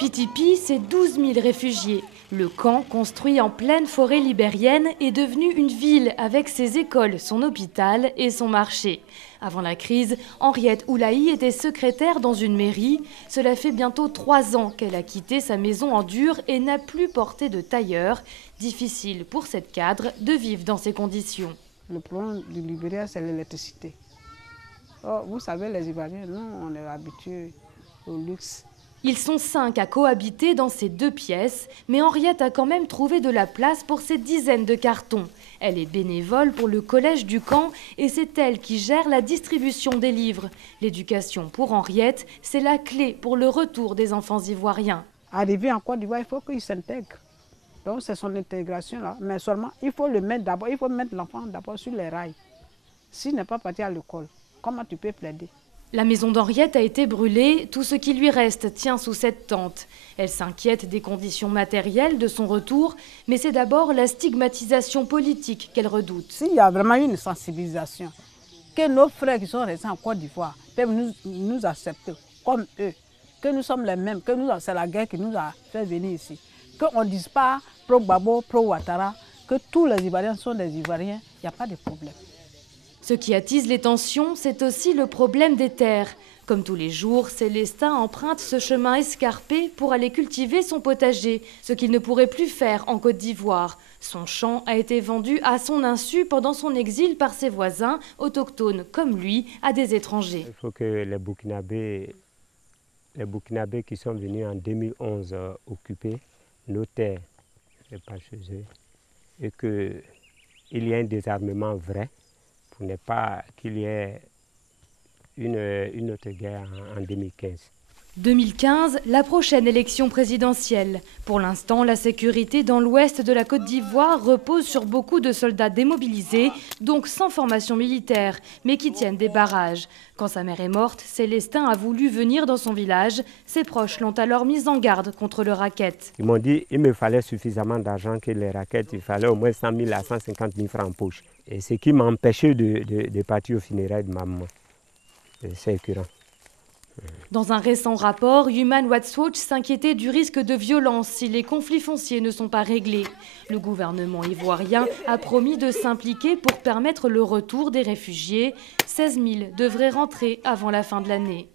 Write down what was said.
Pitipi, c'est 12 000 réfugiés. Le camp, construit en pleine forêt libérienne, est devenu une ville avec ses écoles, son hôpital et son marché. Avant la crise, Henriette Oulahi était secrétaire dans une mairie. Cela fait bientôt 3 ans qu'elle a quitté sa maison en dur et n'a plus porté de tailleur. Difficile pour cette cadre de vivre dans ces conditions. Le problème du Libéria, c'est l'électricité. Oh, vous savez, les Ivoiriens, nous, on est habitués au luxe. Ils sont 5 à cohabiter dans ces 2 pièces, mais Henriette a quand même trouvé de la place pour ces dizaines de cartons. Elle est bénévole pour le collège du camp et c'est elle qui gère la distribution des livres. L'éducation pour Henriette, c'est la clé pour le retour des enfants ivoiriens. Arrivé en Côte d'Ivoire, il faut qu'il s'intègre. Donc c'est son intégration là, mais seulement il faut le mettre d'abord, il faut mettre l'enfant d'abord sur les rails. S'il n'est pas parti à l'école, comment tu peux plaider? La maison d'Henriette a été brûlée, tout ce qui lui reste tient sous cette tente. Elle s'inquiète des conditions matérielles de son retour, mais c'est d'abord la stigmatisation politique qu'elle redoute. S'il y a vraiment une sensibilisation, que nos frères qui sont restés en Côte d'Ivoire peuvent nous accepter comme eux, que nous sommes les mêmes, que c'est la guerre qui nous a fait venir ici. Qu'on ne dise pas pro-Gbagbo, pro-Ouattara, que tous les Ivoiriens sont des Ivoiriens, il n'y a pas de problème. Ce qui attise les tensions, c'est aussi le problème des terres. Comme tous les jours, Célestin emprunte ce chemin escarpé pour aller cultiver son potager, ce qu'il ne pourrait plus faire en Côte d'Ivoire. Son champ a été vendu à son insu pendant son exil par ses voisins, autochtones comme lui, à des étrangers. Il faut que les Burkinabés qui sont venus en 2011 occuper nos terres, pas chez eux, et qu'il y ait un désarmement vrai. Pour ne pas qu'il y ait une autre guerre en 2015. 2015, la prochaine élection présidentielle. Pour l'instant, la sécurité dans l'ouest de la Côte d'Ivoire repose sur beaucoup de soldats démobilisés, donc sans formation militaire, mais qui tiennent des barrages. Quand sa mère est morte, Célestin a voulu venir dans son village. Ses proches l'ont alors mis en garde contre le racket. Ils m'ont dit qu'il me fallait suffisamment d'argent que les raquettes, il fallait au moins 100 000 à 150 000 francs en poche. Et ce qui m'a empêché de partir au funérailles de ma maman. C'est écœurant. Dans un récent rapport, Human Rights Watch s'inquiétait du risque de violence si les conflits fonciers ne sont pas réglés. Le gouvernement ivoirien a promis de s'impliquer pour permettre le retour des réfugiés. 16 000 devraient rentrer avant la fin de l'année.